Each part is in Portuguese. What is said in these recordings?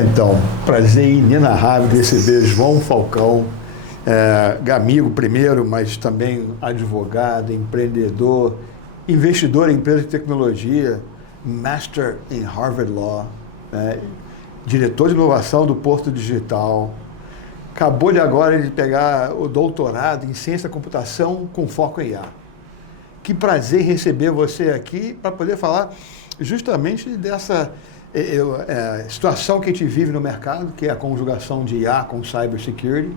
Então, prazer inenarrável de receber João Falcão, amigo primeiro, mas também advogado, empreendedor, investidor em empresa de tecnologia, Master em Harvard Law, diretor de inovação do Porto Digital. Acabou de agora de pegar o doutorado em ciência da computação com foco em IA. Que prazer receber você aqui para poder falar justamente dessa situação que a gente vive no mercado, que é a conjugação de IA com cybersecurity.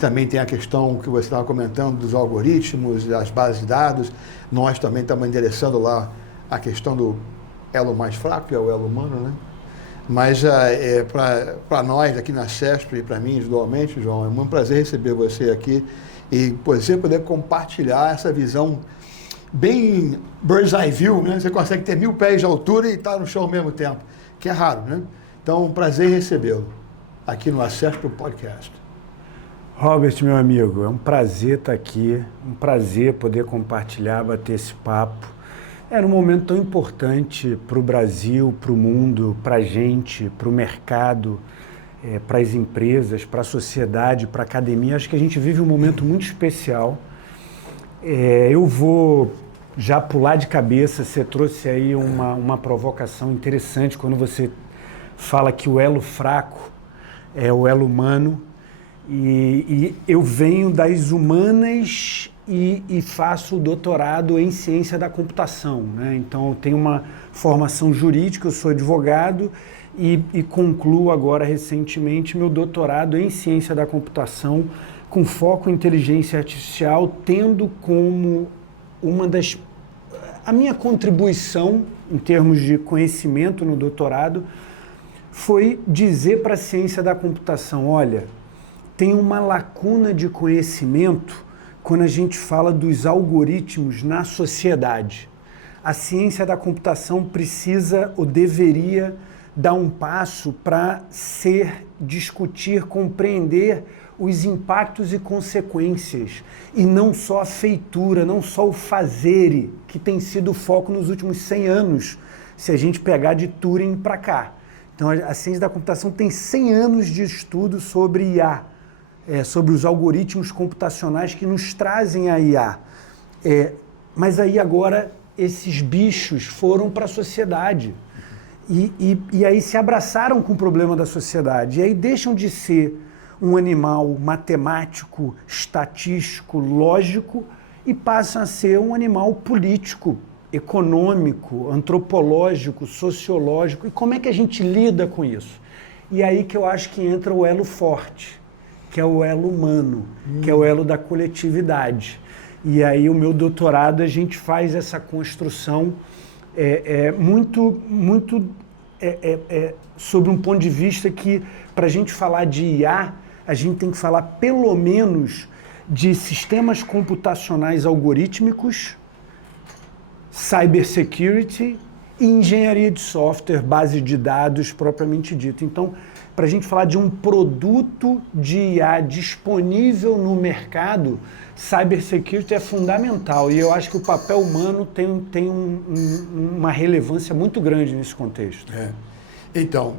Também tem a questão que você estava comentando dos algoritmos, das bases de dados. Nós também estamos endereçando lá a questão do elo mais fraco, que é o elo humano, né? Mas para nós aqui na CESP e para mim individualmente, João, é um prazer receber você aqui e você poder compartilhar essa visão bem bird's eye view, né? Você consegue ter 1000 pés de altura e estar no chão ao mesmo tempo, que é raro, né? Então, um prazer recebê-lo aqui no Acesso para o Podcast. Robert, meu amigo, é um prazer estar aqui, um prazer poder compartilhar, bater esse papo. É num momento tão importante para o Brasil, para o mundo, para a gente, para o mercado, para as empresas, para a sociedade, para a academia. Acho que a gente vive um momento muito especial. Eu vou já pular de cabeça. Você trouxe aí uma provocação interessante quando você fala que o elo fraco é o elo humano. E eu venho das humanas e faço o doutorado em ciência da computação, né? Então, eu tenho uma formação jurídica, eu sou advogado e concluo agora recentemente meu doutorado em ciência da computação com foco em inteligência artificial, tendo como a minha contribuição em termos de conhecimento no doutorado foi dizer para a ciência da computação, olha, tem uma lacuna de conhecimento quando a gente fala dos algoritmos na sociedade. A ciência da computação precisa ou deveria dar um passo para discutir, compreender os impactos e consequências, e não só a feitura, não só o fazer, que tem sido o foco nos últimos 100 anos, se a gente pegar de Turing para cá. Então, a ciência da computação tem 100 anos de estudo sobre IA, sobre os algoritmos computacionais que nos trazem a IA. Mas aí agora esses bichos foram para a sociedade e aí se abraçaram com o problema da sociedade. E aí deixam de ser um animal matemático, estatístico, lógico e passam a ser um animal político, econômico, antropológico, sociológico. E como é que a gente lida com isso? E aí que eu acho que entra o elo forte, que é o elo humano, que é o elo da coletividade. E aí o meu doutorado, a gente faz essa construção sobre um ponto de vista que, para a gente falar de IA, a gente tem que falar pelo menos de sistemas computacionais algorítmicos, cybersecurity e engenharia de software, base de dados propriamente dito. Então, para a gente falar de um produto de IA disponível no mercado, cybersecurity é fundamental. E eu acho que o papel humano tem uma relevância muito grande nesse contexto. Então,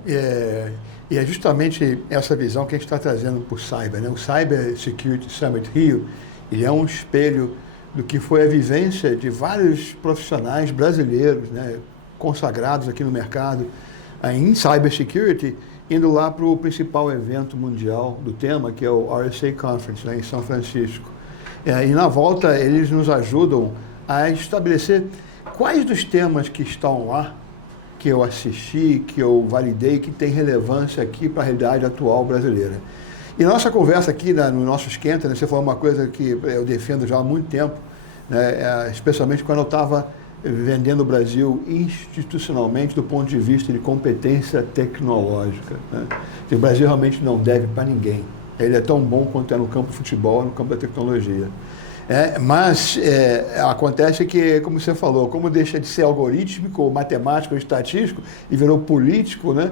e é justamente essa visão que a gente está trazendo para o Cyber, né? O Cyber Security Summit Rio, ele é um espelho do que foi a vivência de vários profissionais brasileiros, né, consagrados aqui no mercado em Cybersecurity, indo lá para o principal evento mundial do tema, que é o RSA Conference, né, em São Francisco. E na volta, eles nos ajudam a estabelecer quais dos temas que estão lá, que eu assisti, que eu validei, que tem relevância aqui para a realidade atual brasileira. E nossa conversa aqui no nosso esquenta, né, você falou uma coisa que eu defendo já há muito tempo, né, especialmente quando eu estava vendendo o Brasil institucionalmente do ponto de vista de competência tecnológica, né? O Brasil realmente não deve para ninguém. Ele é tão bom quanto é no campo do futebol, no campo da tecnologia. Mas acontece que, como você falou, como deixa de ser algorítmico, matemático, estatístico e virou político, né?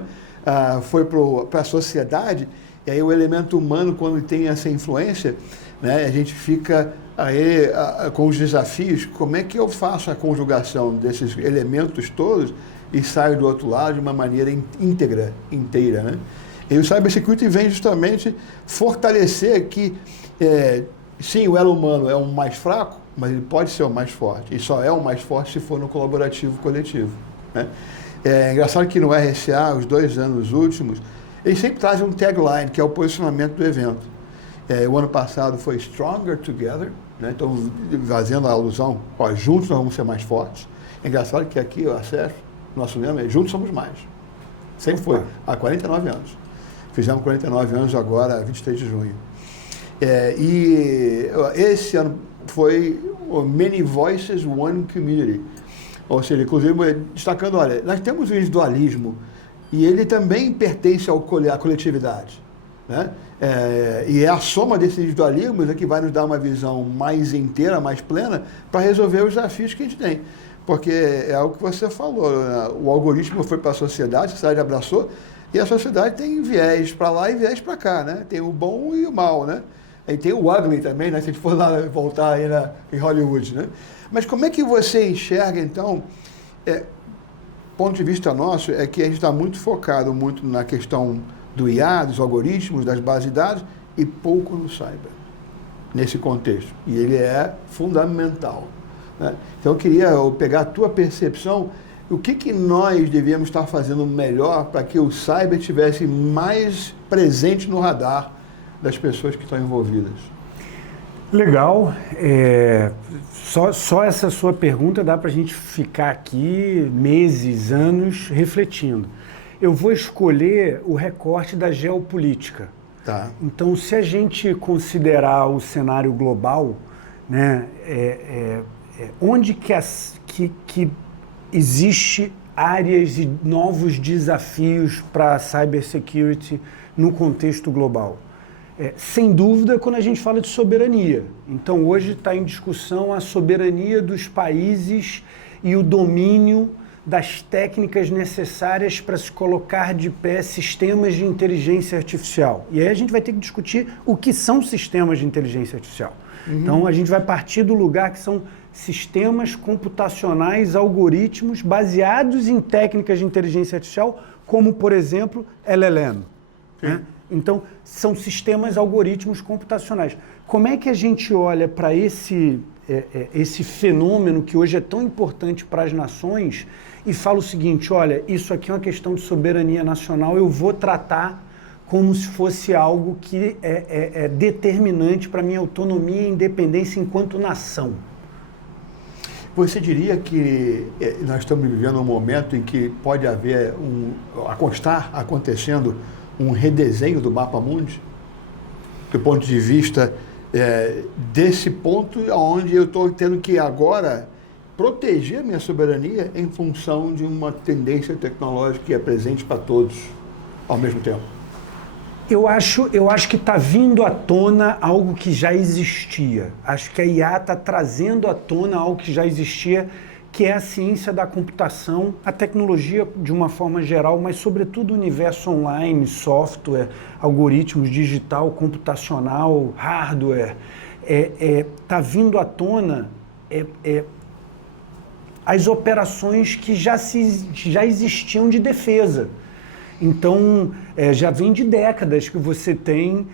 Foi para a sociedade, e aí o elemento humano, quando tem essa influência, né, a gente fica com os desafios. Como é que eu faço a conjugação desses elementos todos e saio do outro lado de uma maneira inteira, né? E o cybersecurity vem justamente fortalecer que, sim, o elo humano é o mais fraco, mas ele pode ser o mais forte. E só é o mais forte se for no colaborativo coletivo, né? É engraçado que no RSA, os 2 anos últimos, eles sempre trazem um tagline, que é o posicionamento do evento. O ano passado foi Stronger Together, né? Então, fazendo a alusão, juntos nós vamos ser mais fortes. É engraçado que aqui o acesso, nosso lema é juntos somos mais. Sempre foi, há 49 anos. Fizemos 49 anos agora, 23 de junho. E esse ano foi o Many Voices, One Community. Ou seja, inclusive, destacando, olha, nós temos o individualismo e ele também pertence à coletividade, né? E é a soma desses individualismos que vai nos dar uma visão mais inteira, mais plena, para resolver os desafios que a gente tem. Porque é o que você falou, né? O algoritmo foi para a sociedade abraçou, e a sociedade tem viés para lá e viés para cá, né? Tem o bom e o mal, né? E tem o ugly também, né? Se a gente for lá voltar aí em Hollywood, né? Mas como é que você enxerga, então, ponto de vista nosso, é que a gente está muito focado na questão do IA, dos algoritmos, das bases de dados, e pouco no cyber, nesse contexto. E ele é fundamental, né? Então, eu queria pegar a tua percepção, o que nós devíamos estar fazendo melhor para que o cyber estivesse mais presente no radar das pessoas que estão envolvidas. Legal. Só essa sua pergunta dá para a gente ficar aqui meses, anos refletindo. Eu vou escolher o recorte da geopolítica. Tá. Então, se a gente considerar o cenário global, né, onde que existe áreas e novos desafios para a cybersecurity no contexto global? Sem dúvida, quando a gente fala de soberania. Então, hoje está em discussão a soberania dos países e o domínio das técnicas necessárias para se colocar de pé sistemas de inteligência artificial. E aí a gente vai ter que discutir o que são sistemas de inteligência artificial. Uhum. Então, a gente vai partir do lugar que são sistemas computacionais, algoritmos baseados em técnicas de inteligência artificial, como, por exemplo, LLM. Né? Então, são sistemas, algoritmos computacionais. Como é que a gente olha para esse fenômeno que hoje é tão importante para as nações e fala o seguinte, olha, isso aqui é uma questão de soberania nacional, eu vou tratar como se fosse algo que é determinante para a minha autonomia e independência enquanto nação? Você diria que nós estamos vivendo um momento em que pode haver acontecendo um redesenho do mapa mundi, do ponto de vista desse ponto onde eu estou tendo que agora proteger minha soberania em função de uma tendência tecnológica que é presente para todos ao mesmo tempo? Eu acho que está vindo à tona algo que já existia. Acho que a IA está trazendo à tona algo que já existia, que é a ciência da computação, a tecnologia de uma forma geral, mas sobretudo o universo online, software, algoritmos, digital, computacional, hardware. Está vindo à tona as operações que já existiam de defesa. Então, já vem de décadas que você tem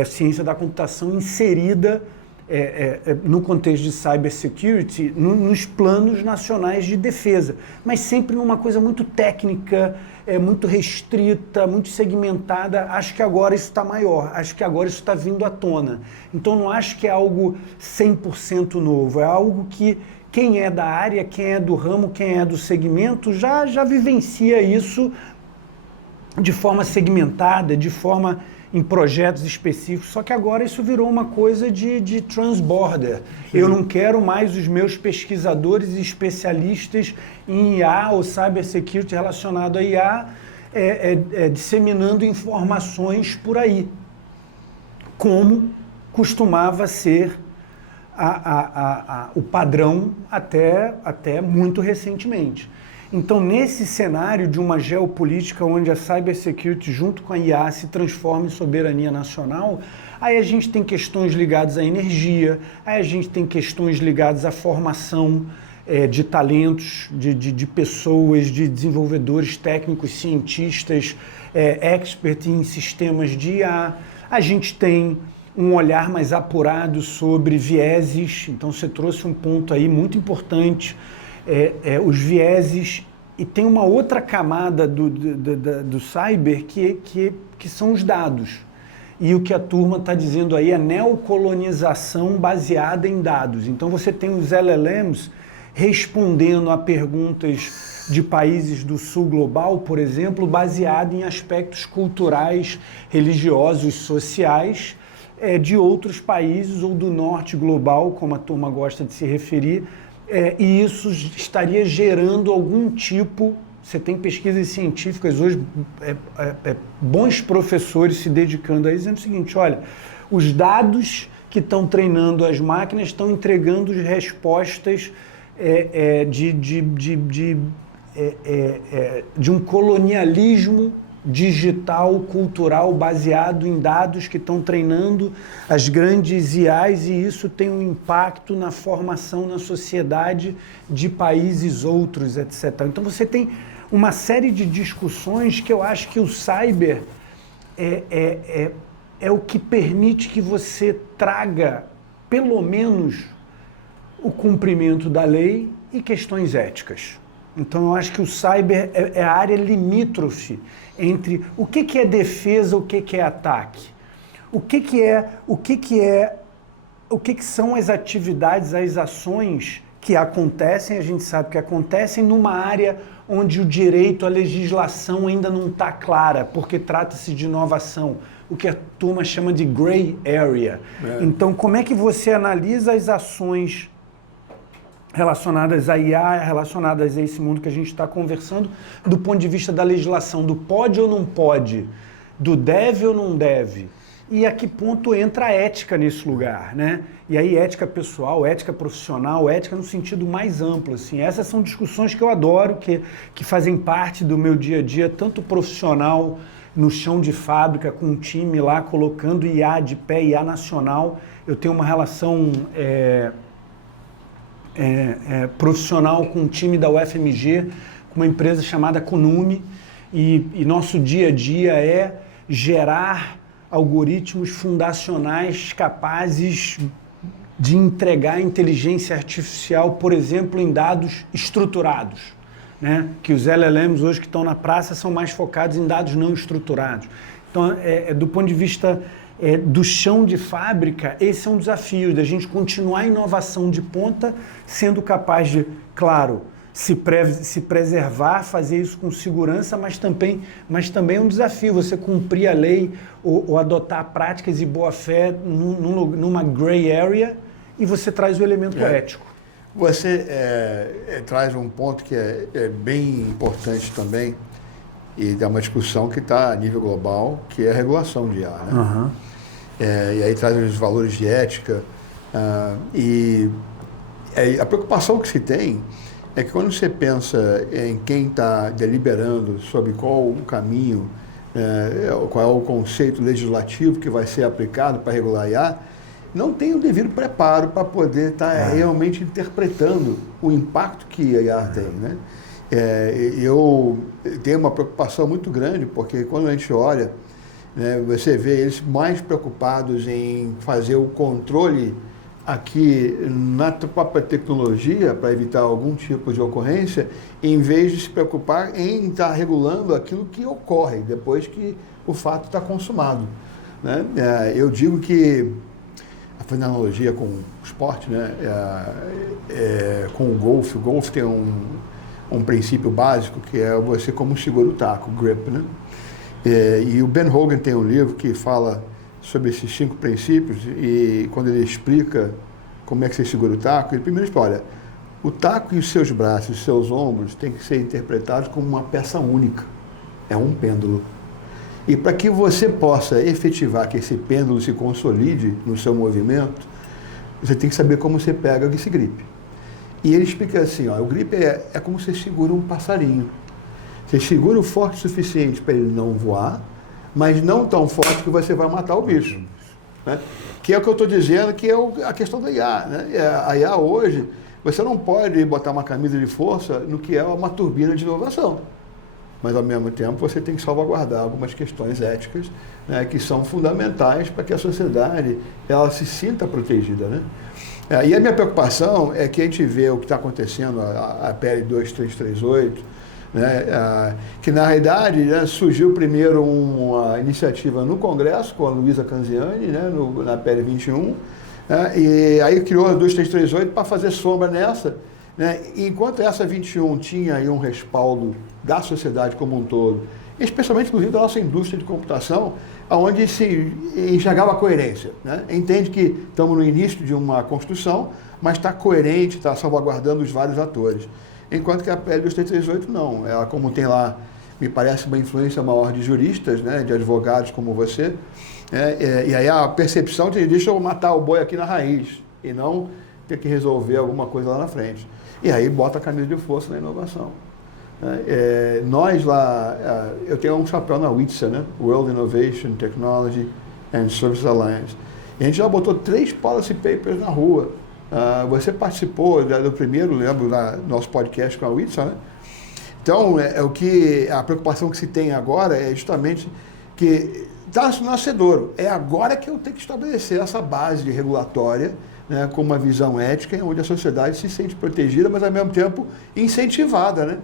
a ciência da computação inserida no contexto de cybersecurity, nos planos nacionais de defesa, mas sempre numa coisa muito técnica, muito restrita, muito segmentada. Acho que agora isso está maior, acho que agora isso está vindo à tona. Então, não acho que é algo 100% novo, é algo que quem é da área, quem é do ramo, quem é do segmento, já vivencia isso de forma segmentada, de forma em projetos específicos, só que agora isso virou uma coisa de transborder. Sim. Eu não quero mais os meus pesquisadores e especialistas em IA ou cybersecurity relacionado a IA disseminando informações por aí, como costumava ser o padrão até muito recentemente. Então, nesse cenário de uma geopolítica onde a cybersecurity junto com a IA se transforma em soberania nacional, aí a gente tem questões ligadas à energia, aí a gente tem questões ligadas à formação de talentos, de pessoas, de desenvolvedores técnicos, cientistas, expert em sistemas de IA. A gente tem um olhar mais apurado sobre vieses, então você trouxe um ponto aí muito importante, os vieses, e tem uma outra camada do cyber que são os dados. E o que a turma está dizendo aí é neocolonização baseada em dados. Então você tem os LLMs respondendo a perguntas de países do sul global, por exemplo, baseado em aspectos culturais, religiosos, sociais, de outros países ou do norte global, como a turma gosta de se referir, e isso estaria gerando algum tipo. Você tem pesquisas científicas hoje, bons professores se dedicando a isso, dizendo o seguinte: olha, os dados que estão treinando as máquinas estão entregando respostas de um colonialismo digital, cultural, baseado em dados que estão treinando as grandes IAs, e isso tem um impacto na formação na sociedade de países outros, etc. Então você tem uma série de discussões que eu acho que o cyber é o que permite que você traga, pelo menos, o cumprimento da lei e questões éticas. Então eu acho que o cyber é a área limítrofe entre o que é defesa, o que é ataque, o que são as atividades, as ações que acontecem, a gente sabe que acontecem numa área onde o direito, a legislação ainda não está clara, porque trata-se de inovação, o que a turma chama de gray area. Então, como é que você analisa as ações relacionadas à IA, relacionadas a esse mundo que a gente está conversando, do ponto de vista da legislação, do pode ou não pode, do deve ou não deve, e a que ponto entra a ética nesse lugar, né? E aí ética pessoal, ética profissional, ética no sentido mais amplo, assim. Essas são discussões que eu adoro, que fazem parte do meu dia a dia, tanto profissional, no chão de fábrica, com um time lá colocando IA de pé, IA nacional. Eu tenho uma relação profissional com um time da UFMG, com uma empresa chamada Kunume, e nosso dia a dia é gerar algoritmos fundacionais capazes de entregar inteligência artificial, por exemplo, em dados estruturados, né? Que os LLMs hoje que estão na praça são mais focados em dados não estruturados. Então, do ponto de vista do chão de fábrica, esse é um desafio, da gente continuar a inovação de ponta, sendo capaz de, claro, se preservar, fazer isso com segurança, mas também é um desafio você cumprir a lei ou adotar práticas de boa-fé numa gray area, e você traz o elemento ético. Você traz um ponto que é bem importante também, e dá uma discussão que está a nível global, que é a regulação de IA, né? Uhum. E aí traz os valores de ética, e a preocupação que se tem é que quando você pensa em quem está deliberando sobre qual o caminho, qual é o conceito legislativo que vai ser aplicado para regular a IA, não tem o devido preparo para poder estar realmente interpretando o impacto que a IA tem, né? Eu tenho uma preocupação muito grande, porque quando a gente olha, né, você vê eles mais preocupados em fazer o controle aqui na própria tecnologia para evitar algum tipo de ocorrência, em vez de se preocupar em estar regulando aquilo que ocorre depois que o fato está consumado, né? Eu digo que, fazendo analogia com o esporte, né, com o golfe tem um princípio básico que é você como segura o taco, o grip, né? E o Ben Hogan tem um livro que fala sobre esses 5 princípios, e quando ele explica como é que você segura o taco, ele primeiro explica: olha, o taco e os seus braços, os seus ombros têm que ser interpretados como uma peça única, é um pêndulo. E para que você possa efetivar que esse pêndulo se consolide no seu movimento, você tem que saber como você pega esse grip. E ele explica assim, o grip é como você segura um passarinho. Você segura o forte o suficiente para ele não voar, mas não tão forte que você vai matar o bicho, né? Que é o que eu estou dizendo, que é a questão da IA, né? A IA hoje, você não pode botar uma camisa de força no que é uma turbina de inovação. Mas, ao mesmo tempo, você tem que salvaguardar algumas questões éticas, né, que são fundamentais para que a sociedade ela se sinta protegida, né? E a minha preocupação é que a gente vê o que está acontecendo, a PL 2338, né, que, na realidade, né, surgiu primeiro uma iniciativa no Congresso, com a Luísa Canziani, né, na PL 21, né, e aí criou a 2338 para fazer sombra nessa, né, e enquanto essa 21 tinha aí um respaldo da sociedade como um todo, especialmente, inclusive, da nossa indústria de computação, onde se enxergava a coerência, né? Entende que estamos no início de uma construção, mas está coerente, está salvaguardando os vários atores. Enquanto que a PL 2338 não. Ela, como tem lá, me parece, uma influência maior de juristas, né, de advogados como você, e aí a percepção de deixa eu matar o boi aqui na raiz, e não ter que resolver alguma coisa lá na frente. E aí bota a camisa de força na inovação. Nós lá, eu tenho um chapéu na WITSA, né? World Innovation, Technology and Services Alliance. E a gente já botou 3 policy papers na rua. Você participou do primeiro, lembro, no nosso podcast com a WITSA, né? Então, a preocupação que se tem agora é justamente que está no nascedouro. É agora que eu tenho que estabelecer essa base regulatória, né, com uma visão ética, onde a sociedade se sente protegida, mas ao mesmo tempo incentivada, né?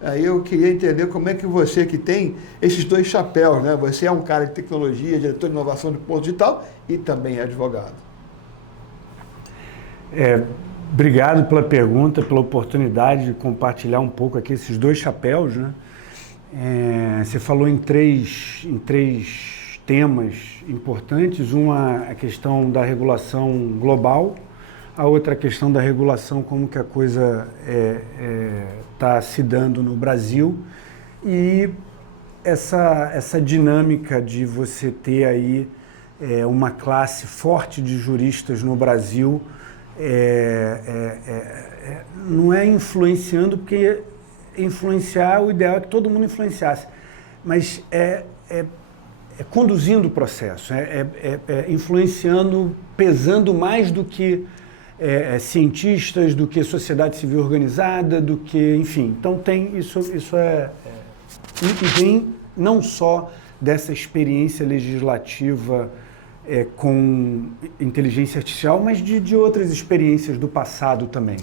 Aí eu queria entender como é que você que tem esses 2 chapéus, né? Você é um cara de tecnologia, diretor de inovação de ponto digital e também é advogado. Obrigado pela pergunta, pela oportunidade de compartilhar um pouco aqui esses 2 chapéus, né? Você falou em três temas importantes, uma a questão da regulação global, a outra questão da regulação, como que a coisa está se dando no Brasil, e essa dinâmica de você ter aí uma classe forte de juristas no Brasil, não é influenciando, porque influenciar, o ideal é que todo mundo influenciasse, mas conduzindo o processo, influenciando, pesando mais do que cientistas, do que sociedade civil organizada, do que, enfim. Então isso e vem não só dessa experiência legislativa com inteligência artificial, mas de outras experiências do passado também,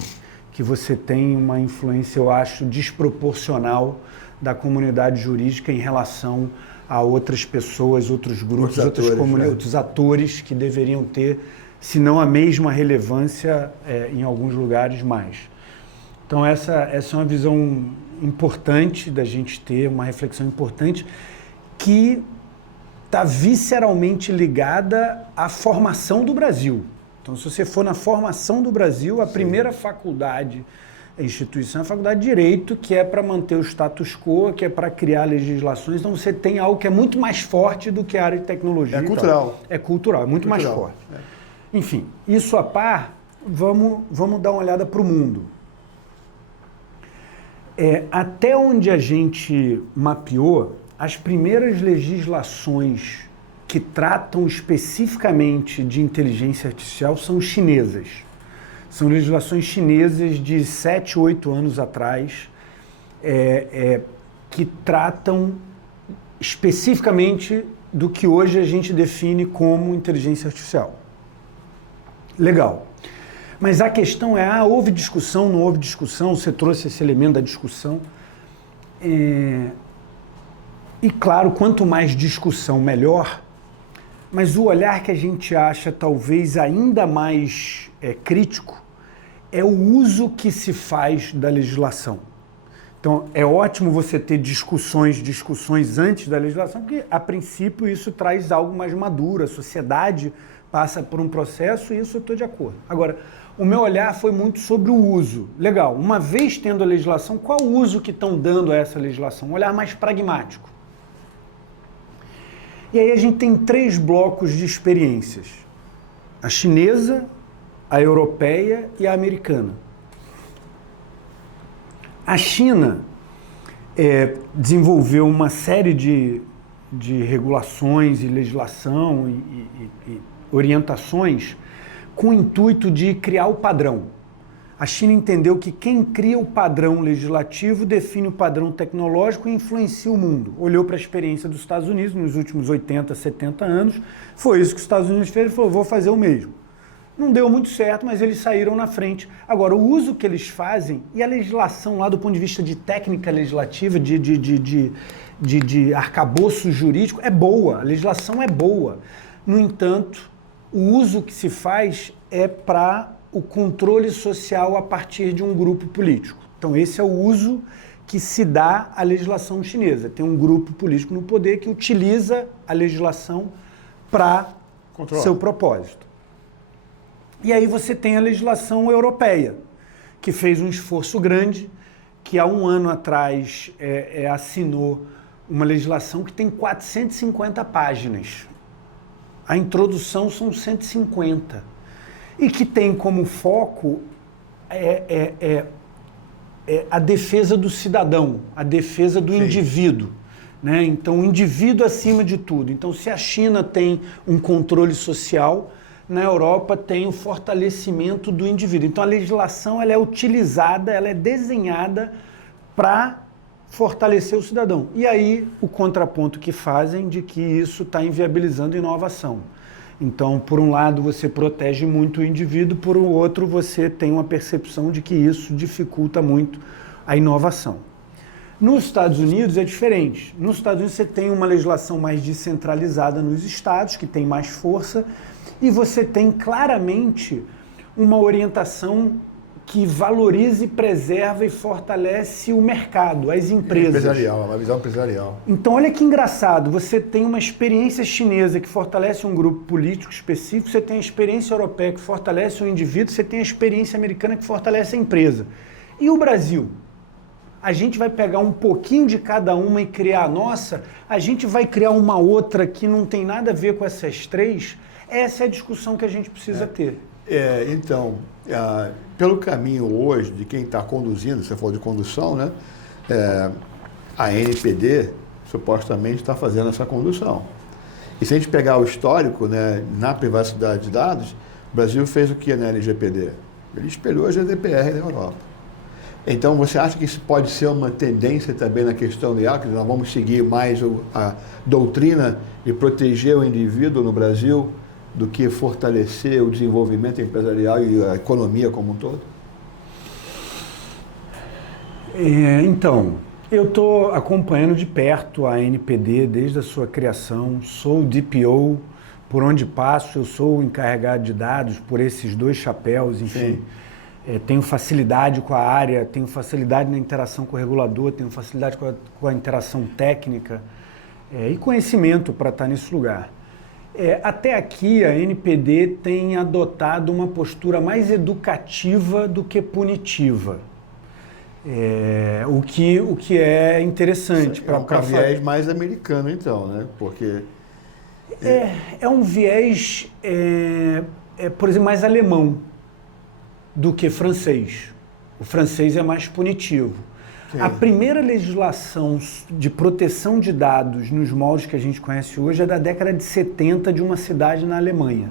que você tem uma influência, eu acho, desproporcional da comunidade jurídica em relação a outras pessoas, outros grupos, outros atores que deveriam ter, se não a mesma relevância, em alguns lugares mais. Então essa é uma visão importante da gente ter, uma reflexão importante, que está visceralmente ligada à formação do Brasil. Então, se você for na formação do Brasil, a primeira faculdade, a instituição é a Faculdade de Direito, que é para manter o status quo, que é para criar legislações. Então, você tem algo que é muito mais forte do que a área de tecnologia. É cultural. É cultural, é muito mais forte. Enfim, isso a par, vamos dar uma olhada para o mundo. Até onde a gente mapeou, as primeiras legislações que tratam especificamente de inteligência artificial são chinesas. São legislações chinesas de 7, 8 anos atrás, que tratam especificamente do que hoje a gente define como inteligência artificial. Legal. Mas a questão é, houve discussão, não houve discussão, você trouxe esse elemento da discussão. E claro, quanto mais discussão, melhor, mas o olhar que a gente acha talvez ainda mais crítico é o uso que se faz da legislação. Então, é ótimo você ter discussões antes da legislação, porque, a princípio, isso traz algo mais maduro, a sociedade passa por um processo e isso eu estou de acordo. Agora, o meu olhar foi muito sobre o uso. Legal, uma vez tendo a legislação, qual o uso que estão dando a essa legislação? Um olhar mais pragmático. E aí a gente tem 3 blocos de experiências. A chinesa, a europeia e a americana. A China desenvolveu uma série de regulações e legislação e orientações com o intuito de criar o padrão. A China entendeu que quem cria o padrão legislativo define o padrão tecnológico e influencia o mundo. Olhou para a experiência dos Estados Unidos nos últimos 80, 70 anos, foi isso que os Estados Unidos fez e falou, vou fazer o mesmo. Não deu muito certo, mas eles saíram na frente. Agora, o uso que eles fazem e a legislação lá do ponto de vista de técnica legislativa, de arcabouço jurídico, é boa, a legislação é boa. No entanto, o uso que se faz é para o controle social a partir de um grupo político. Então, esse é o uso que se dá à legislação chinesa. Tem um grupo político no poder que utiliza a legislação para seu propósito. E aí você tem a legislação europeia, que fez um esforço grande, que há um ano atrás assinou uma legislação que tem 450 páginas. A introdução são 150. E que tem como foco a defesa do cidadão, a defesa do indivíduo. Né? Então, o indivíduo acima de tudo. Então, se a China tem um controle social, na Europa tem o fortalecimento do indivíduo. Então, a legislação ela é utilizada, ela é desenhada para fortalecer o cidadão. E aí, o contraponto que fazem de que isso está inviabilizando a inovação. Então, por um lado, você protege muito o indivíduo, por outro, você tem uma percepção de que isso dificulta muito a inovação. Nos Estados Unidos é diferente. Nos Estados Unidos você tem uma legislação mais descentralizada nos estados, que tem mais força, e você tem claramente uma orientação que valorize, preserva e fortalece o mercado, as empresas. Empresarial, uma visão empresarial. Então, olha que engraçado, você tem uma experiência chinesa que fortalece um grupo político específico, você tem a experiência europeia que fortalece o indivíduo, você tem a experiência americana que fortalece a empresa. E o Brasil? A gente vai pegar um pouquinho de cada uma e criar a nossa? A gente vai criar uma outra que não tem nada a ver com essas três? Essa é a discussão que a gente precisa ter. Então, pelo caminho hoje de quem está conduzindo, você falou de condução, né? A NPD supostamente está fazendo essa condução. E se a gente pegar o histórico, né, na privacidade de dados, o Brasil fez o que na LGPD? Ele espelhou a GDPR da Europa. Então, você acha que isso pode ser uma tendência também na questão de que nós vamos seguir mais a doutrina de proteger o indivíduo no Brasil do que fortalecer o desenvolvimento empresarial e a economia como um todo? Então, eu estou acompanhando de perto a NPD desde a sua criação, sou DPO, por onde passo eu sou o encarregado de dados por esses dois chapéus, enfim. Tenho facilidade com a área, tenho facilidade na interação com o regulador, tenho facilidade com a interação técnica e conhecimento para estar nesse lugar. Até aqui, a NPD tem adotado uma postura mais educativa do que punitiva. O que é interessante. É um viés mais americano, então, né? Porque... É um viés, por exemplo, mais alemão do que francês. O francês é mais punitivo. Sim. A primeira legislação de proteção de dados nos moldes que a gente conhece hoje é da década de 70 de uma cidade na Alemanha.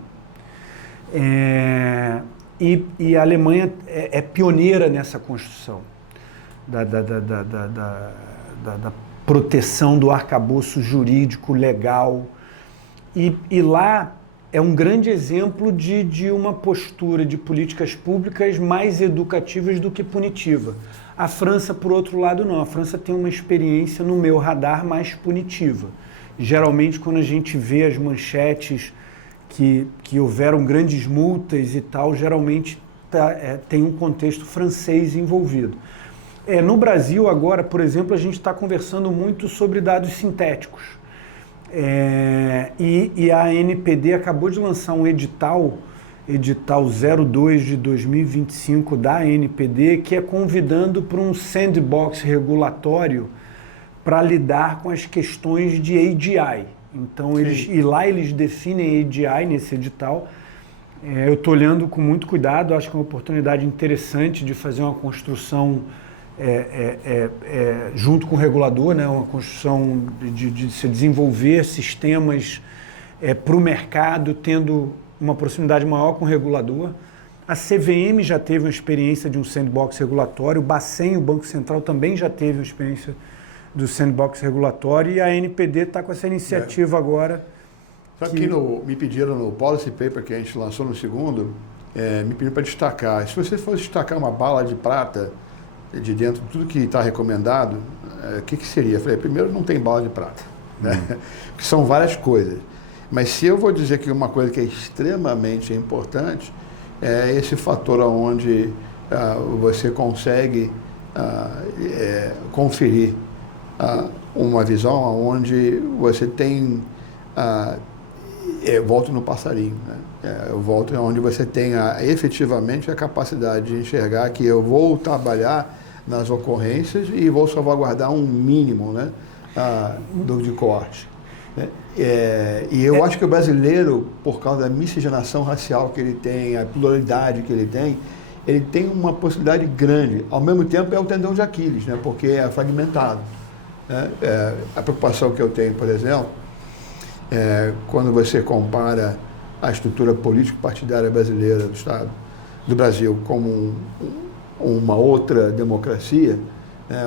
E a Alemanha é pioneira nessa construção da proteção do arcabouço jurídico legal. E lá é um grande exemplo de uma postura de políticas públicas mais educativas do que punitiva. A França, por outro lado, não. A França tem uma experiência, no meu radar, mais punitiva. Geralmente, quando a gente vê as manchetes que houveram grandes multas e tal, geralmente tem um contexto francês envolvido. No Brasil, agora, por exemplo, a gente está conversando muito sobre dados sintéticos. E a ANPD acabou de lançar um edital 02 de 2025 da ANPD, que é convidando para um sandbox regulatório para lidar com as questões de AGI. Então, lá eles definem AGI nesse edital. Eu estou olhando com muito cuidado, acho que é uma oportunidade interessante de fazer uma construção junto com o regulador, né, uma construção de se desenvolver sistemas para o mercado, tendo uma proximidade maior com o regulador. A CVM já teve uma experiência de um sandbox regulatório, o Bacen, o Banco Central, também já teve uma experiência do sandbox regulatório, e a NPD está com essa iniciativa agora. Sabe que me pediram no policy paper que a gente lançou no segundo, me pediram para destacar. Se você fosse destacar uma bala de prata de dentro de tudo que está recomendado, o que seria? Eu falei, primeiro, não tem bala de prata, né? Que são várias coisas. Mas se eu vou dizer que uma coisa que é extremamente importante é esse fator onde você consegue conferir uma visão onde você tem... eu volto no passarinho, né? Eu volto onde você tenha efetivamente a capacidade de enxergar que eu vou trabalhar nas ocorrências e vou salvaguardar um mínimo, né, de corte. Né? E eu acho que o brasileiro, por causa da miscigenação racial que ele tem, a pluralidade que ele tem uma possibilidade grande. Ao mesmo tempo é o tendão de Aquiles, né, porque é fragmentado. Né? A preocupação que eu tenho, por exemplo, quando você compara a estrutura político-partidária brasileira do Estado, do Brasil, como uma outra democracia,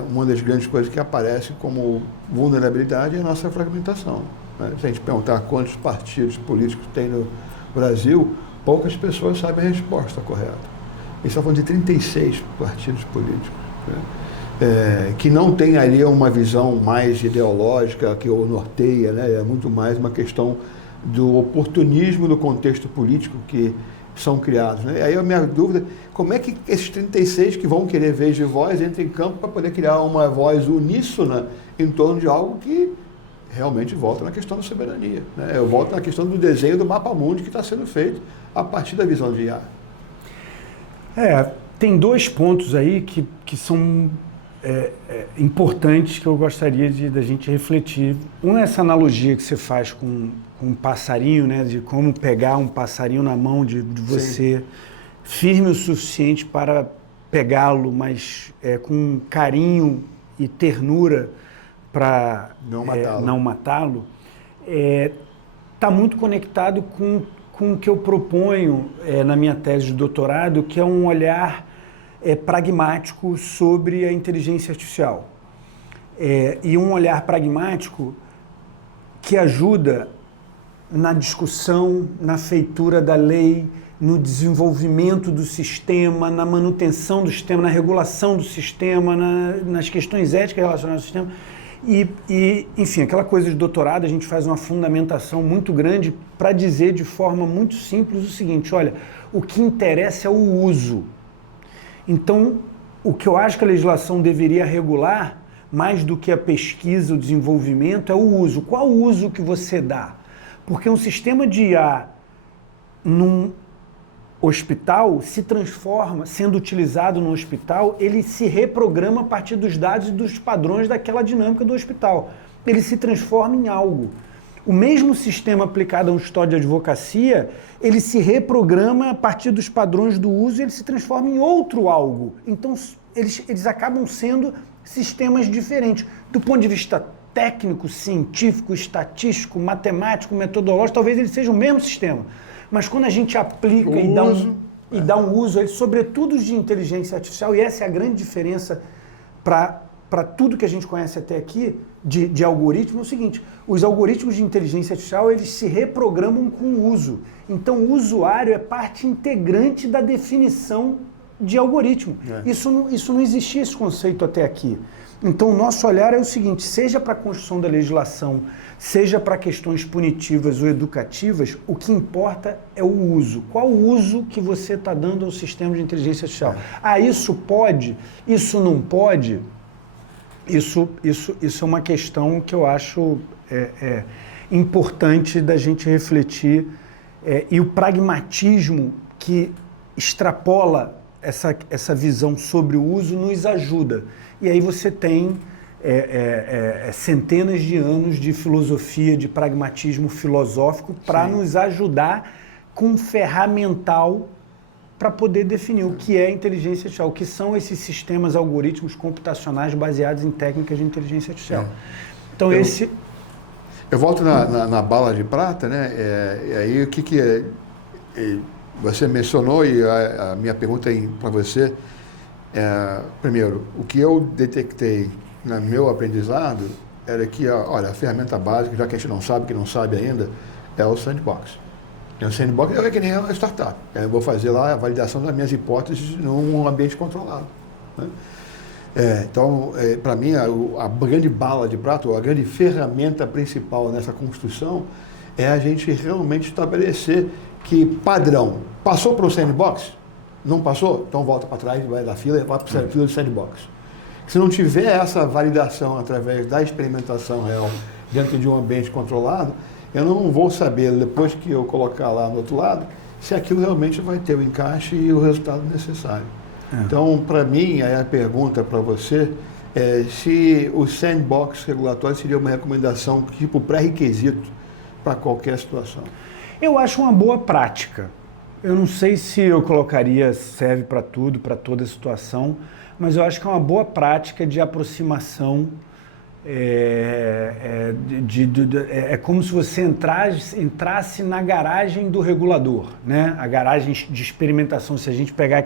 uma das grandes coisas que aparece como vulnerabilidade é a nossa fragmentação. Né? Se a gente perguntar quantos partidos políticos tem no Brasil, poucas pessoas sabem a resposta correta. Eles estão falando de 36 partidos políticos, né? Que não tem ali uma visão mais ideológica que o norteia, né? É muito mais uma questão do oportunismo do contexto político que são criados. Né? Aí a minha dúvida, como é que esses 36 que vão querer vez de voz entram em campo para poder criar uma voz uníssona em torno de algo que realmente volta na questão da soberania. Né? Eu volto na questão do desenho do mapa-mundi que está sendo feito a partir da visão de IA. Tem dois pontos aí que são importantes que eu gostaria da gente refletir. Um é essa analogia que você faz com um passarinho, né, de como pegar um passarinho na mão de você, sim, firme o suficiente para pegá-lo, mas com carinho e ternura para não matá-lo, está muito conectado com o que eu proponho na minha tese de doutorado, que é um olhar pragmático sobre a inteligência artificial. E um olhar pragmático que ajuda na discussão, na feitura da lei, no desenvolvimento do sistema, na manutenção do sistema, na regulação do sistema, nas questões éticas relacionadas ao sistema. Enfim, aquela coisa de doutorado, a gente faz uma fundamentação muito grande para dizer de forma muito simples o seguinte: olha, o que interessa é o uso. Então, o que eu acho que a legislação deveria regular, mais do que a pesquisa, o desenvolvimento, é o uso. Qual o uso que você dá? Porque um sistema de IA num hospital se transforma, sendo utilizado no hospital, ele se reprograma a partir dos dados e dos padrões daquela dinâmica do hospital. Ele se transforma em algo. O mesmo sistema aplicado a um escritório de advocacia, ele se reprograma a partir dos padrões do uso e ele se transforma em outro algo. Então, eles acabam sendo sistemas diferentes. Do ponto de vista técnico, científico, estatístico, matemático, metodológico, talvez ele seja o mesmo sistema. Mas quando a gente aplica e dá um uso, sobretudo os de inteligência artificial, e essa é a grande diferença para tudo que a gente conhece até aqui de algoritmo, é o seguinte: os algoritmos de inteligência artificial, eles se reprogramam com o uso. Então o usuário é parte integrante da definição de algoritmo. Isso não existia, esse conceito até aqui. Então o nosso olhar é o seguinte: seja para a construção da legislação, seja para questões punitivas ou educativas, o que importa é o uso. Qual o uso que você está dando ao sistema de inteligência artificial? Isso pode? Isso não pode? Isso é uma questão que eu acho importante da gente refletir, e o pragmatismo que extrapola essa visão sobre o uso nos ajuda. E aí você tem centenas de anos de filosofia, de pragmatismo filosófico para nos ajudar com um ferramental para poder definir o que é inteligência artificial, o que são esses sistemas, algoritmos computacionais baseados em técnicas de inteligência artificial. Então eu volto na bala de prata, né? E aí o que você mencionou, e a minha pergunta para você primeiro, o que eu detectei no meu aprendizado era que, olha, a ferramenta básica, já que a gente não sabe ainda, é o sandbox. E o sandbox é que nem uma startup. Eu vou fazer lá a validação das minhas hipóteses num ambiente controlado, né? Então, para mim, a grande bala de prata, ou a grande ferramenta principal nessa construção é a gente realmente estabelecer que padrão. Passou para o sandbox? Não passou? Então volta para trás, vai da fila e vai para a fila de sandbox. Se não tiver essa validação através da experimentação real dentro de um ambiente controlado, eu não vou saber, depois que eu colocar lá no outro lado, se aquilo realmente vai ter o encaixe e o resultado necessário. Então, para mim, aí a pergunta para você é se o sandbox regulatório seria uma recomendação tipo pré-requisito para qualquer situação. Eu acho uma boa prática. Eu não sei se eu colocaria serve para tudo, para toda situação, mas eu acho que é uma boa prática de aproximação. É como se você entrasse na garagem do regulador, né? A garagem de experimentação, se a gente pegar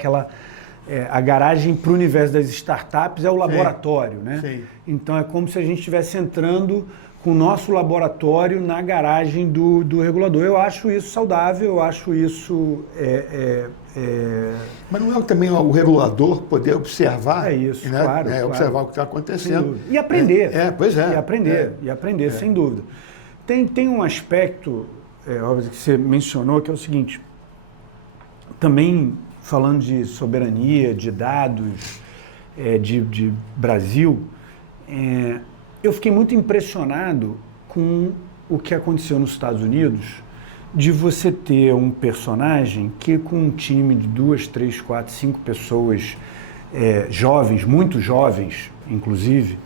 a garagem para o universo das startups é o laboratório, né? Sim. Então é como se a gente estivesse entrando com o nosso laboratório na garagem do regulador. Eu acho isso saudável, eu acho isso... Mas não é também o regulador poder observar? É isso, né? Claro. Observar o que está acontecendo. E aprender. Pois é. E aprender, sem dúvida. Tem um aspecto, óbvio que você mencionou, que é o seguinte, também falando de soberania, de dados, de Brasil, eu fiquei muito impressionado com o que aconteceu nos Estados Unidos, de você ter um personagem que com um time de 2, 3, 4, 5 pessoas jovens, muito jovens, inclusive,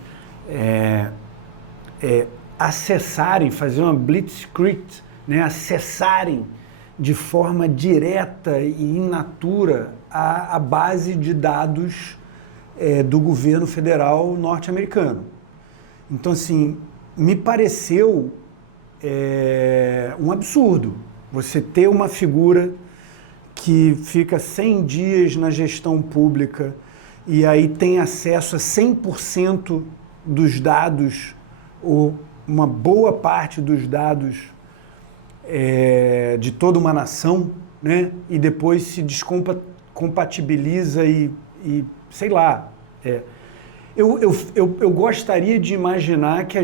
acessarem, fazer uma blitzkrieg, né, acessarem de forma direta e in natura a base de dados do governo federal norte-americano. Então, assim, me pareceu um absurdo você ter uma figura que fica 100 dias na gestão pública e aí tem acesso a 100% dos dados, ou uma boa parte dos dados de toda uma nação, né? E depois se descompatibiliza e sei lá... Eu gostaria de imaginar que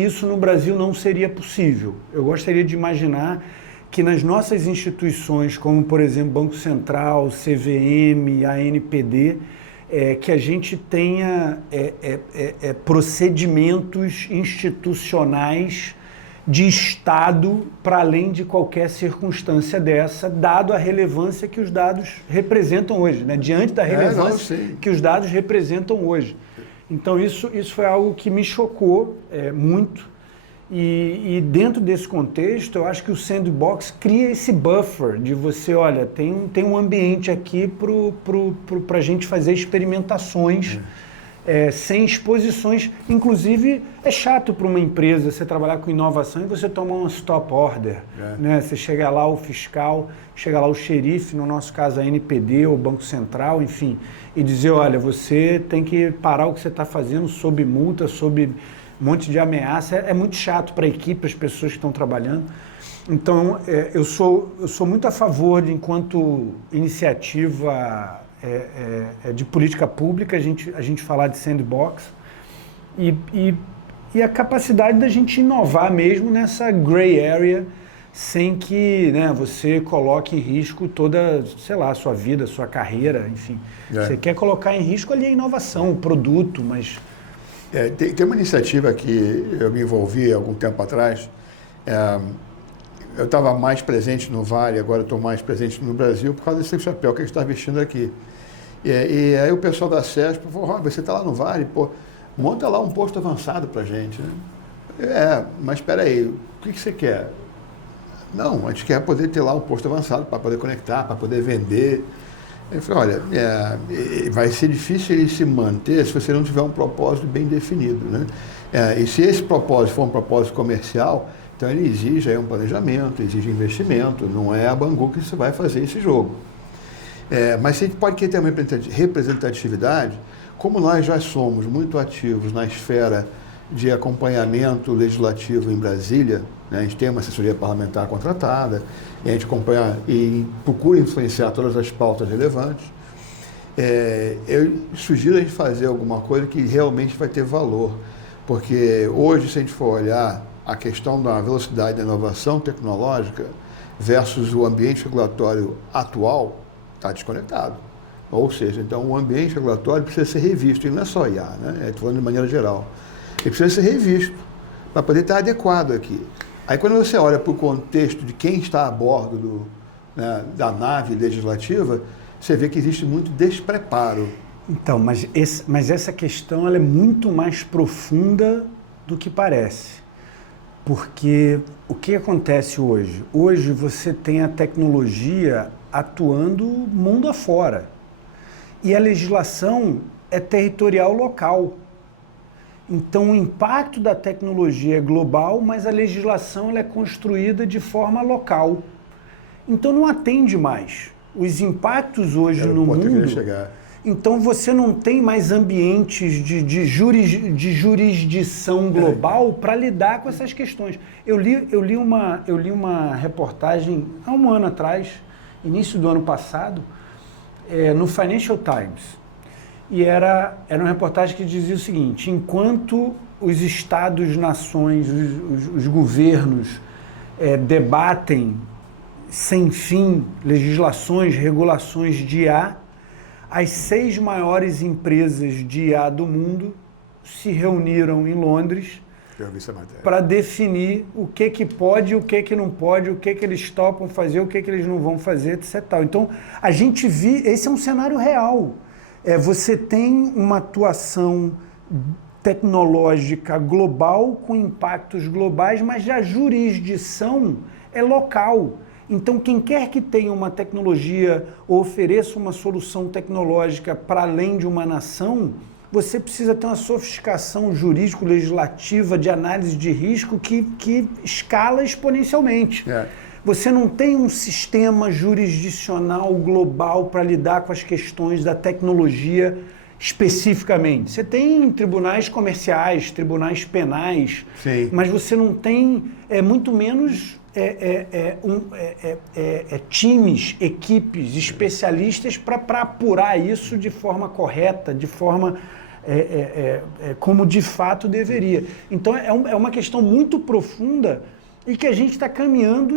isso no Brasil não seria possível. Eu gostaria de imaginar que nas nossas instituições, como por exemplo Banco Central, CVM, ANPD, que a gente tenha procedimentos institucionais de Estado para além de qualquer circunstância dessa, dado a relevância que os dados representam hoje, né? Diante da relevância que os dados representam hoje. Então isso foi algo que me chocou muito e dentro desse contexto eu acho que o sandbox cria esse buffer de você, olha, tem um ambiente aqui para a gente fazer experimentações sem exposições. Inclusive é chato para uma empresa você trabalhar com inovação e você tomar um stop order, né? Você chega lá o fiscal, chega lá o xerife, no nosso caso a NPD ou o Banco Central, enfim, e dizer, olha, você tem que parar o que você está fazendo sob multa, sob um monte de ameaça. É muito chato para a equipe, para as pessoas que estão trabalhando. Então, eu sou muito a favor de, enquanto iniciativa de política pública, a gente falar de sandbox e a capacidade da gente inovar mesmo nessa gray area, sem que, né, você coloque em risco toda, sei lá, a sua vida, a sua carreira, enfim. Você quer colocar em risco ali a inovação, o produto, mas... Tem uma iniciativa que eu me envolvi há algum tempo atrás. Eu estava mais presente no Vale, agora estou mais presente no Brasil por causa desse chapéu que a gente está vestindo aqui. E aí o pessoal da CESP falou, você está lá no Vale, pô, monta lá um posto avançado para a gente, né? Mas espera aí, o que você quer? Não, a gente quer poder ter lá um posto avançado para poder conectar, para poder vender. Eu falei, olha, vai ser difícil ele se manter se você não tiver um propósito bem definido, né? E se esse propósito for um propósito comercial, Então ele exige aí um planejamento, exige investimento, não é a Bangu que você vai fazer esse jogo. Mas se a gente pode ter uma representatividade, como nós já somos muito ativos na esfera de acompanhamento legislativo em Brasília, né, a gente tem uma assessoria parlamentar contratada, e a gente acompanha e procura influenciar todas as pautas relevantes. Eu sugiro a gente fazer alguma coisa que realmente vai ter valor, porque hoje, se a gente for olhar a questão da velocidade da inovação tecnológica versus o ambiente regulatório atual, está desconectado. Ou seja, então o ambiente regulatório precisa ser revisto, e não é só IA, né? Estou falando de maneira geral. Ele precisa ser revisto para poder estar adequado aqui. Aí quando você olha para o contexto de quem está a bordo da nave legislativa, você vê que existe muito despreparo. Então, mas essa questão ela é muito mais profunda do que parece. Porque o que acontece hoje? Hoje você tem a tecnologia atuando mundo afora. E a legislação é territorial local. Então o impacto da tecnologia é global, mas a legislação ela é construída de forma local. Então não atende mais. Os impactos hoje no mundo... Então você não tem mais ambientes de jurisdição global para lidar com essas questões. Eu li uma reportagem há um ano atrás, início do ano passado, no Financial Times. E era uma reportagem que dizia o seguinte: enquanto os estados, nações, os governos debatem sem fim legislações, regulações de IA, as 6 maiores empresas de IA do mundo se reuniram em Londres para definir o que pode, o que não pode, o que eles topam fazer, o que eles não vão fazer, etc. Então, a gente esse é um cenário real. Você tem uma atuação tecnológica global com impactos globais, mas a jurisdição é local. Então, quem quer que tenha uma tecnologia ou ofereça uma solução tecnológica para além de uma nação, você precisa ter uma sofisticação jurídico-legislativa de análise de risco que escala exponencialmente. Você não tem um sistema jurisdicional global para lidar com as questões da tecnologia especificamente. Você tem tribunais comerciais, tribunais penais, sim, mas você não tem, muito menos times, equipes, especialistas para apurar isso de forma correta, de forma como de fato deveria. Então é uma questão muito profunda e que a gente está caminhando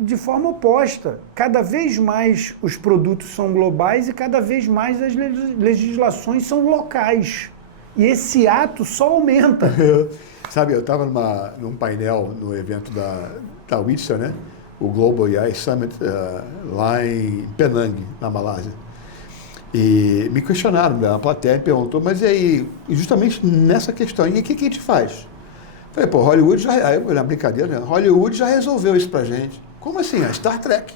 de forma oposta. Cada vez mais os produtos são globais e cada vez mais as legislações são locais. E esse ato só aumenta. Sabe, eu estava num painel no evento da WITSA, né? O Global AI Summit, lá em Penang, na Malásia. E me questionaram, a plateia me perguntou, mas e aí, justamente nessa questão, e o que a gente faz? Falei, pô, Hollywood na brincadeira, né? Hollywood já resolveu isso pra gente. Como assim? A Star Trek,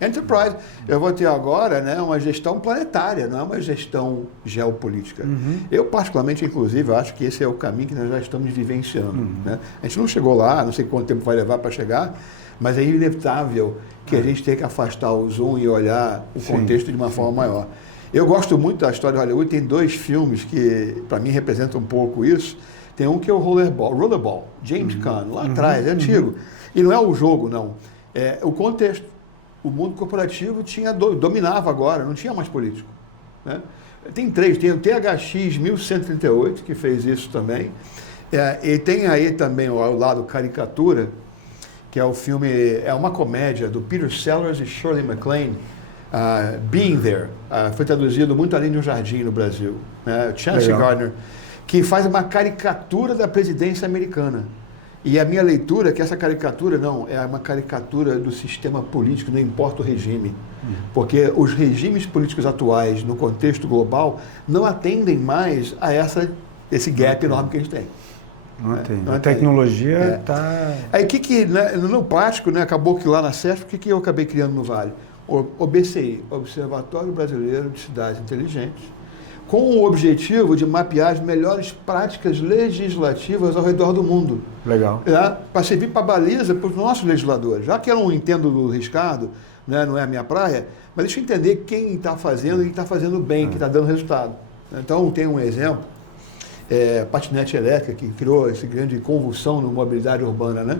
Enterprise. Eu vou ter agora, né, uma gestão planetária, não é uma gestão geopolítica. Eu, particularmente, inclusive, acho que esse é o caminho que nós já estamos vivenciando. Né? A gente não chegou lá, não sei quanto tempo vai levar para chegar, mas é inevitável que a gente tenha que afastar o zoom e olhar o contexto de uma forma maior. Eu gosto muito da história de Hollywood, tem 2 filmes que, para mim, representam um pouco isso. Tem um que é o Rollerball, James Caan, lá atrás, é antigo. E não é o jogo, não. É o contexto. O mundo corporativo dominava agora, não tinha mais político. Né? Tem 3, tem o THX 1138, que fez isso também. E tem aí também o lado caricatura, que é o filme, é uma comédia do Peter Sellers e Shirley MacLaine, Being There. Foi traduzido Muito Além de um Jardim no Brasil. Né? Chance Gardner, que faz uma caricatura da presidência americana. E a minha leitura é que essa caricatura não é uma caricatura do sistema político, não importa o regime. Porque os regimes políticos atuais, no contexto global, não atendem mais a esse gap enorme que a gente tem. Não a tecnologia está... Aí no prático, né, acabou que lá na CESP, o que eu acabei criando no Vale? O OBCI, Observatório Brasileiro de Cidades Inteligentes, com o objetivo de mapear as melhores práticas legislativas ao redor do mundo. Legal. Para servir para baliza para os nossos legisladores. Já que eu não entendo do riscado, né, não é a minha praia, mas deixa eu entender quem está fazendo e quem está fazendo bem, que está dando resultado. Então, tem um exemplo, patinete elétrica, que criou essa grande convulsão na mobilidade urbana, né?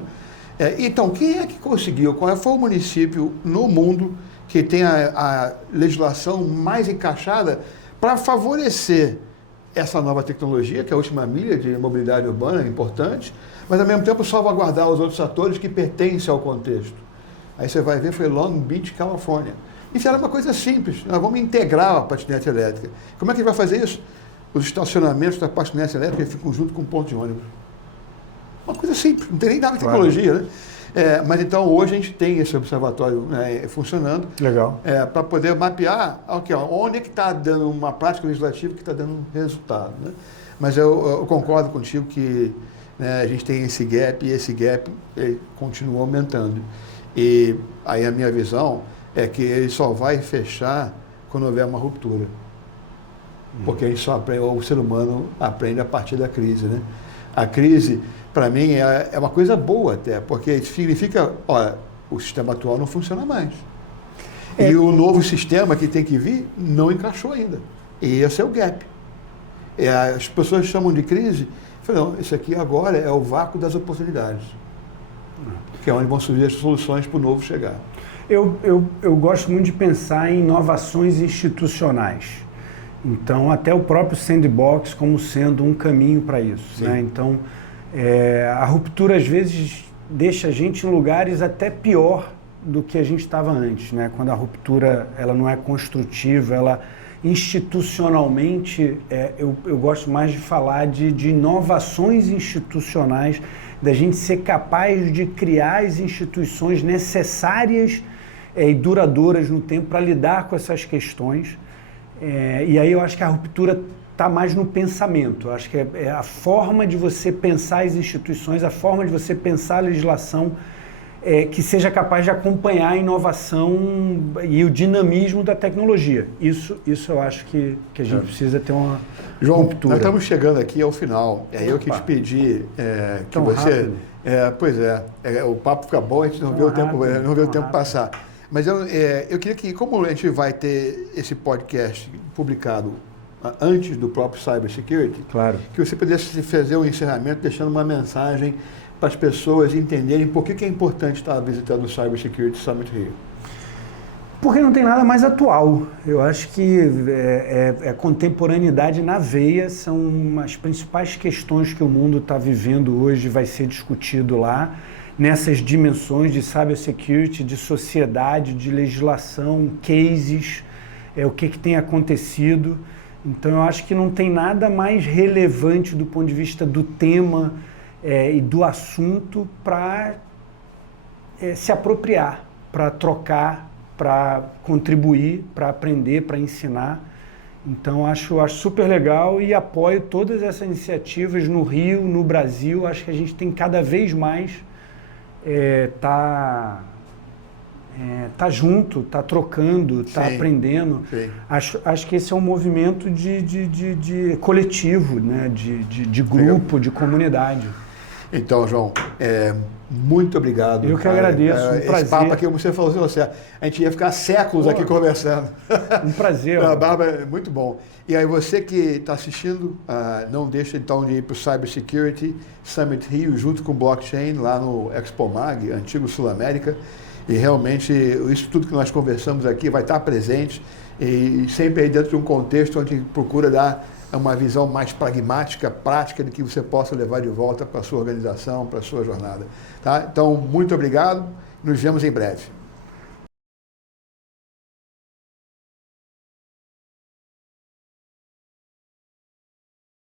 Então, quem é que conseguiu? Qual foi o município no mundo que tem a legislação mais encaixada para favorecer essa nova tecnologia, que é a última milha de mobilidade urbana, importante, mas ao mesmo tempo salvaguardar os outros atores que pertencem ao contexto? Aí você vai ver, foi Long Beach, Califórnia. Isso era uma coisa simples, nós vamos integrar a patinete elétrica. Como é que a gente vai fazer isso? Os estacionamentos da patinete elétrica ficam junto com um ponto de ônibus. Uma coisa simples, não tem nem nada de tecnologia, né? Mas então hoje a gente tem esse observatório, né, funcionando. Legal. Para poder mapear onde é que está dando uma prática legislativa que está dando resultado, né? Mas eu concordo contigo que, né, a gente tem esse gap e esse gap continua aumentando. E aí a minha visão é que ele só vai fechar quando houver uma ruptura. Porque a gente só aprende, o ser humano aprende a partir da crise, né? A crise, para mim, é uma coisa boa até, porque significa, olha, o sistema atual não funciona mais. E o novo sistema que tem que vir não encaixou ainda. E esse é o gap. As pessoas chamam de crise, falam, não, isso aqui agora é o vácuo das oportunidades, que é onde vão surgir as soluções para o novo chegar. Eu gosto muito de pensar em inovações institucionais. Então, até o próprio sandbox como sendo um caminho para isso, né? Então, a ruptura, às vezes, deixa a gente em lugares até pior do que a gente estava antes, né? Quando a ruptura ela não é construtiva, ela institucionalmente, eu gosto mais de falar de inovações institucionais, da gente ser capaz de criar as instituições necessárias e duradouras no tempo para lidar com essas questões. E aí eu acho que a ruptura está mais no pensamento. Eu acho que é a forma de você pensar as instituições, a forma de você pensar a legislação que seja capaz de acompanhar a inovação e o dinamismo da tecnologia. Isso eu acho que a gente precisa ter uma ruptura. Nós estamos chegando aqui ao final. Eu que te pedi que você... o papo fica bom, a gente não vê o tempo passar. Mas eu queria que, como a gente vai ter esse podcast publicado antes do próprio Cybersecurity, claro, que você pudesse fazer um encerramento deixando uma mensagem para as pessoas entenderem por que é importante estar visitando o Cybersecurity Summit Rio. Porque não tem nada mais atual. Eu acho que contemporaneidade na veia, são as principais questões que o mundo está vivendo hoje, vai ser discutido lá, nessas dimensões de cybersecurity, de sociedade, de legislação, cases, o que tem acontecido. Então eu acho que não tem nada mais relevante do ponto de vista do tema e do assunto para se apropriar, para trocar, para contribuir, para aprender, para ensinar. Então acho super legal e apoio todas essas iniciativas no Rio, no Brasil. Acho que a gente tem cada vez mais tá junto, tá trocando, tá aprendendo. Acho que esse é um movimento de coletivo, né? de grupo, de comunidade. Então, João, muito obrigado. Eu que agradeço, um prazer. Esse papo aqui, como você falou, a gente ia ficar séculos aqui conversando. Um prazer. Bárbara, muito bom. E aí você que está assistindo, não deixa então de ir para o Cybersecurity Summit Rio, junto com o Blockchain, lá no Expo Mag, antigo Sul América. E realmente, isso tudo que nós conversamos aqui vai estar presente e sempre aí dentro de um contexto onde procura dar uma visão mais pragmática, prática, de que você possa levar de volta para a sua organização, para a sua jornada. Tá? Então, muito obrigado. Nos vemos em breve.